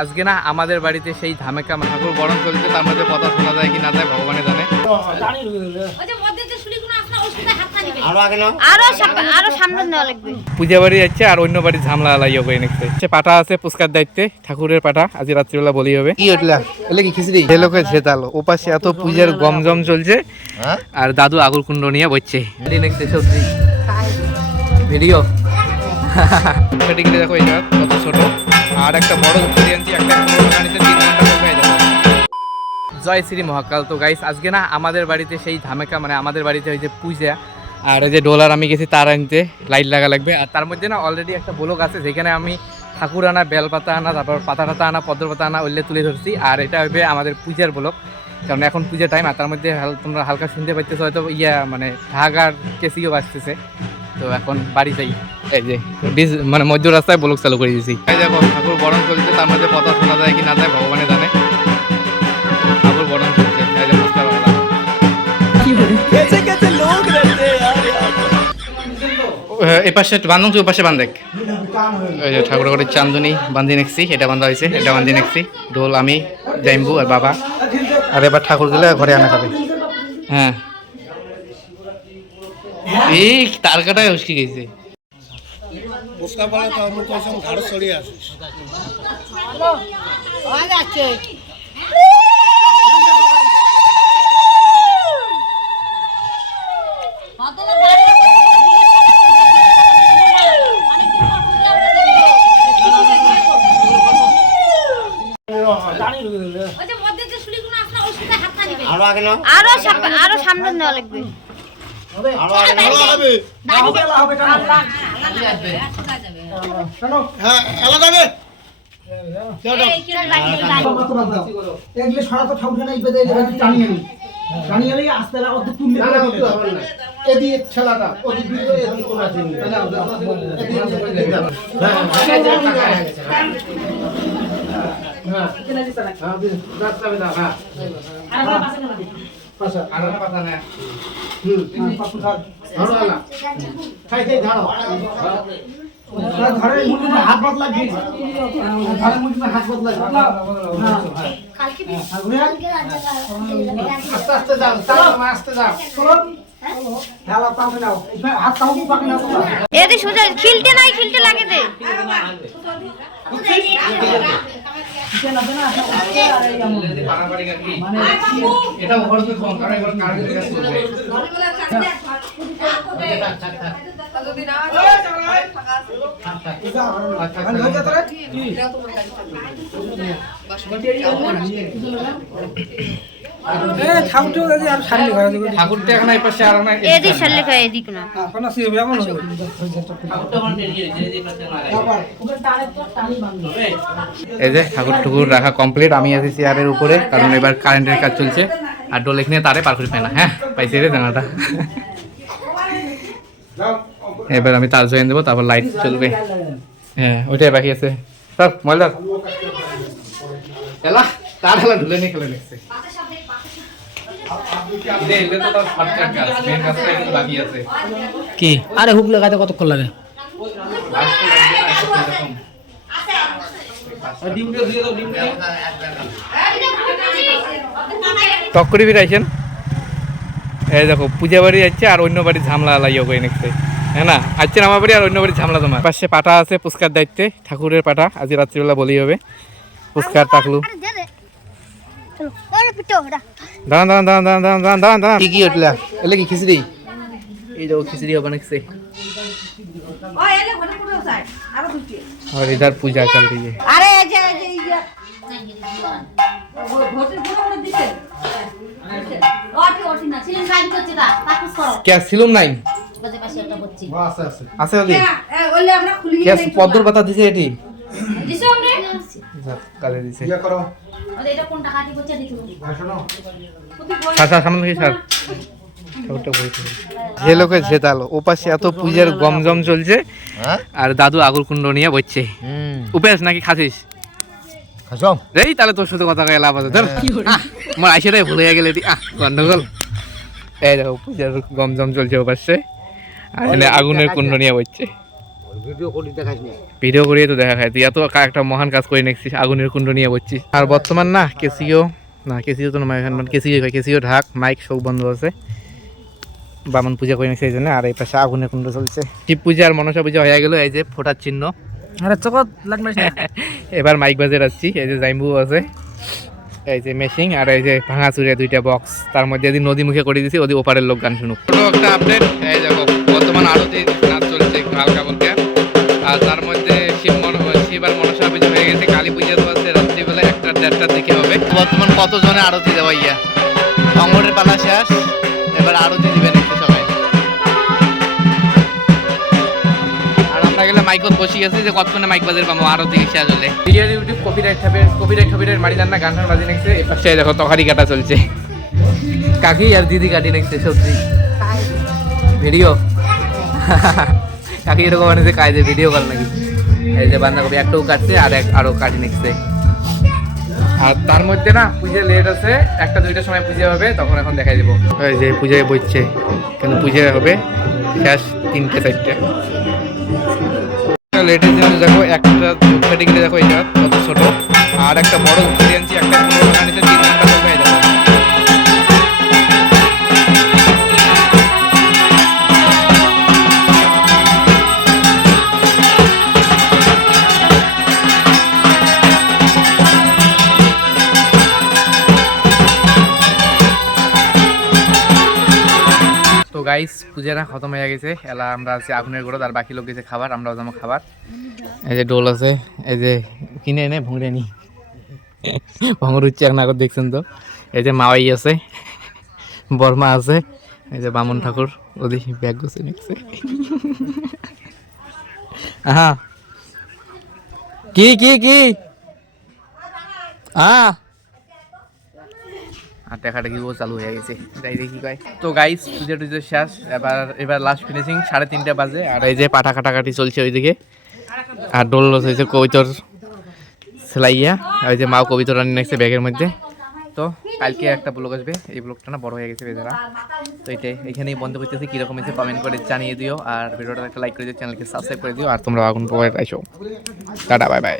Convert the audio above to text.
আজকে না আমাদের বাড়িতে সেই ধামেকা ঠাকুর বরণ চলছে, তার মধ্যে কথা শোনা যায় কি না যায় ভগবানে জানে। পূজা বাড়ি যাচ্ছে আর অন্য বাড়ি ঝামলা লাইয়া করে নিচ্ছে। পাটা আছে পুস্কার দায়িত্বে, ঠাকুরের পাটা আজ রাত্রিবেলা বলি হবে। কি ওটলা এলে কি খিচড়ি লোকে ঝেতালো ওপাশে এত পূজার গমজম চলছে আর দাদু আগুর কুণ্ড নিয়ে বসছে। সবজি ভিডিও দেখো এটা কত ছোট আর একটা বড় ধরে আনছি, একটা আনিতে 3 ঘন্টা হয়ে যাবে। জয় শ্রী মহাকাল। তো গাইস আজকে না আমাদের বাড়িতে সেই ধামেকা মানে আমাদের বাড়িতে হয়েছে পূজা, আর এই যে ডোলার আমি গেছি তার আনতে লাইট লাগা লাগবে। আর তার মধ্যে না অলরেডি একটা ব্লক আছে যেখানে আমি ঠাকুর আনা, বেলপাতা আনা, তারপর পাতা টাতা আনা, পদ্মপাতা আনা ওইলে তুলে ধরছি। আর এটা হবে আমাদের পূজার ব্লক, কারণ এখন পূজার টাইম। আর তার মধ্যে তোমরা হালকা শুনতে পাইতেছো হয়তো মানে ঢাকার কেসিও বাজতেছে। তো এখন বাড়ি যাই, এই যে মানে মধ্য রাস্তায় ব্লক চালু করে দিয়েছি। এই দেখো ঠাকুর বরণ চলছে, তার মধ্যে কথা শোনা যায় কি না যায় ভগবানে জানে। ঠাকুর বরণ চলছে, এই যে এপাশে বান্ধব তুই ওপাশে বান্ধেক। ওই যে ঠাকুর ঘরের চান্দনি বান্ধি নেছি, এটা বান্ধা হয়েছে, এটা বান্ধি নেছি। ঢোল আমি, জাইম্বু আর বাবা। আর এবার ঠাকুর গেলে ঘরে আনা খাবে। হ্যাঁ এই তার কাটায় উস্কি গেছে। আরো সামনে নেওয়া লাগবে। হাত বদলা আস্তে আস্তে যাও, আস্তে যাও। এদি সোজা খিলতে নাই, খিলতে লাগে দে। ঠাকুরটা এখন এই পাশে আর না এদি শাল্লে খায় এদিক না। এই যে ঠাকুর ঠুকুর রাখা কমপ্লিট। আমি আছি চেয়ারের উপরে, কারণ এবার কারেন্টের কাজ চলছে। আর ডোল এখানে তারে পার করে পাই না। হ্যাঁ পাইছি রে জানাটা। এবার আমি তার জয়েন দেবো, তারপর লাইট চলবে। হ্যাঁ ওইটাই বাকি আছে। সব ময়লা এলা তার হেলা ঢুলে নিয়ে খেলে নিচ্ছে। কি আরে হুক লাগাতে কতক্ষণ লাগে? টক করে ফিরাইছেন। এই দেখো পূজা বাড়ি যাচ্ছে আর অন্য বাড়ি ঝামলা লাইয়া করে নিচ্ছে। হ্যাঁ না আজকে আমার বাড়ি আর অন্য বাড়ি ঝামলা তোমার। পাশে পাটা আছে পুস্কার দায়িত্বে, ঠাকুরের পাটা আজ রাত্রিবেলা বলি হবে। পুস্কার টাকলু দাঁড়ান দাঁড়ান দাঁড়ান দাঁড়ান দাঁড়ান দাঁড়ান দাঁড়ান দাঁড়ান। কি ওটলা এলে কি খিচড়ি? এই দেখো খিচড়ি হবে নিচ্ছে। और इधर पूजा चल रही है। আরে क्या सिलुम নাই আছে ওদি क्या পদ্মর পাতা দিছে এটি কালে দিছে ইয়া করো এটা কোন টাকা দি বচ্চা দিছো স্যার সামনে থেকে স্যার ছোট বইতে যে লোকে জেতালো ওপাশে এত পূজার গমজম চলছে আর দাদু আগুর কুণ্ড নিয়ে বসছে। উপাস নাকি খাসিস? খাসম এই তাহলে তোর সাথে কথা কয়ে লাভ আছে। ধর আমার আইসাটাই ভুলে গেলে গন্ডগোল। এই দেখো পূজার গমজম চলছে ওপাশে আর এখানে আগুনের কুণ্ড নিয়ে বসছে। ভিডিও করিয়ে তো দেখা খায়, তুই এত একটা মহান কাজ করে নিচ্ছিস, আগুনের কুণ্ড নিয়ে বসছিস। আর বর্তমান না কেসিও তো না, কেসিও ঢাক মাইক সব বন্ধ আছে, বামন পূজা করে নিচ্ছে এই জন্য। আর এই পাশে আগুনের কুণ্ড চলছে, শিব পূজা আর মনসা পূজা হয়ে গেল। এই যে ফোটার চিহ্ন, আরে চকত লাগবে এবার মাইক বাজে যাচ্ছি। এই যে জাইম্বু আছে, এই যে মেশিং, আর এই যে ভাঙা চুরে 2টা বক্স, তার মধ্যে যদি নদী মুখে করে দিছি, ওদের ওপারের লোক গান শুনুক। ছোট একটা আপডেট, এই দেখো বর্তমান আরতি নাচ চলছে হালকা বলতে। আর তার মধ্যে শিব আর মনসা পূজা হয়ে গেছে, কালী পূজা তো আছে রাত্রিবেলা 1টা-1:30টার দিকে হবে। বর্তমান কতজনে আরতি দেওয়া ইয়া অমরের পালা শেষ, এবার আরতি দিবেন একটু সবাই। আর আমরা গেলে মাইকত বসি আছি যে কতক্ষণে মাইক বাজে পাবো আরতি শেষ হলে। ভিডিও ইউটিউব কপিরাইট মারি জান না, গান বাজি নেছে। এই পাশে দেখো তরকারি কাটা চলছে, কাকি আর দিদি কাটি নেছে সবজি ভিডিও। কাকি এরকম মানে কাজে ভিডিও কল নাকি। এই যে বাঁধাকপি একটাও কাটছে আর আরো কাটি নিচ্ছে। আর তার মধ্যে না পূজা লেট আছে, 1টা-2টার সময় পূজা হবে, তখন এখন দেখাই দেবো। এই যে পূজায় বসছে, কিন্তু পূজা হবে শেষ 3-4টা। লেটের জন্য দেখো একটা ধূপকাঠিগুলো দেখো, এটা কত ছোট, আর একটা বড় ধূপকাঠি আনছি, একটা 15 টাকা নিতে 3 ঘন্টা লাগবে। দেখো তো গাইস, পূজাটা খতম হয়ে গেছে। এলা আমরা আছি আগুনের গোড়া, আর বাকি লোক গেছে খাবার, আমরাও যাবো খাবার। এই যে ডোল আছে, এই যে কিনে এনে ভুঁড়ে নি ভঙ্গর উচ্চারণ না করে দেখছেন তো। এই যে মাওয়াই আছে, বর্মা আছে, এই যে বামন ঠাকুর ওদি ব্যাগ গুছে নিচ্ছে। হ্যাঁ কি কি কি হ্যাঁ, আর টাকাটাকিও চালু হয়ে গেছে, যাই দেখি কয়। তো গাইস, পূজা টুজা শেষ, এবার লাস্ট ফিনিশিং 3:30 বাজে। আর এই যে পাঠা কাটাকাটি চলছে ওইদিকে, আর ডোল হয়েছে কবিতর সেলাইয়া, ওই যে মাও কবিতর রানি নেছে ব্যাগের মধ্যে। তো কালকে একটা ব্লগ আসবে, এই ব্লগটা না বড় হয়ে গেছে বেজারা। তো এখানেই বন্ধ করতেছি, কীরকম হয়েছে কমেন্ট করে জানিয়ে দিও, আর ভিডিওটা একটা লাইক করে দিও, চ্যানেলকে সাবস্ক্রাইব করে দিও, আর তোমরা আগুন পরে আইসো। Tata, bye bye.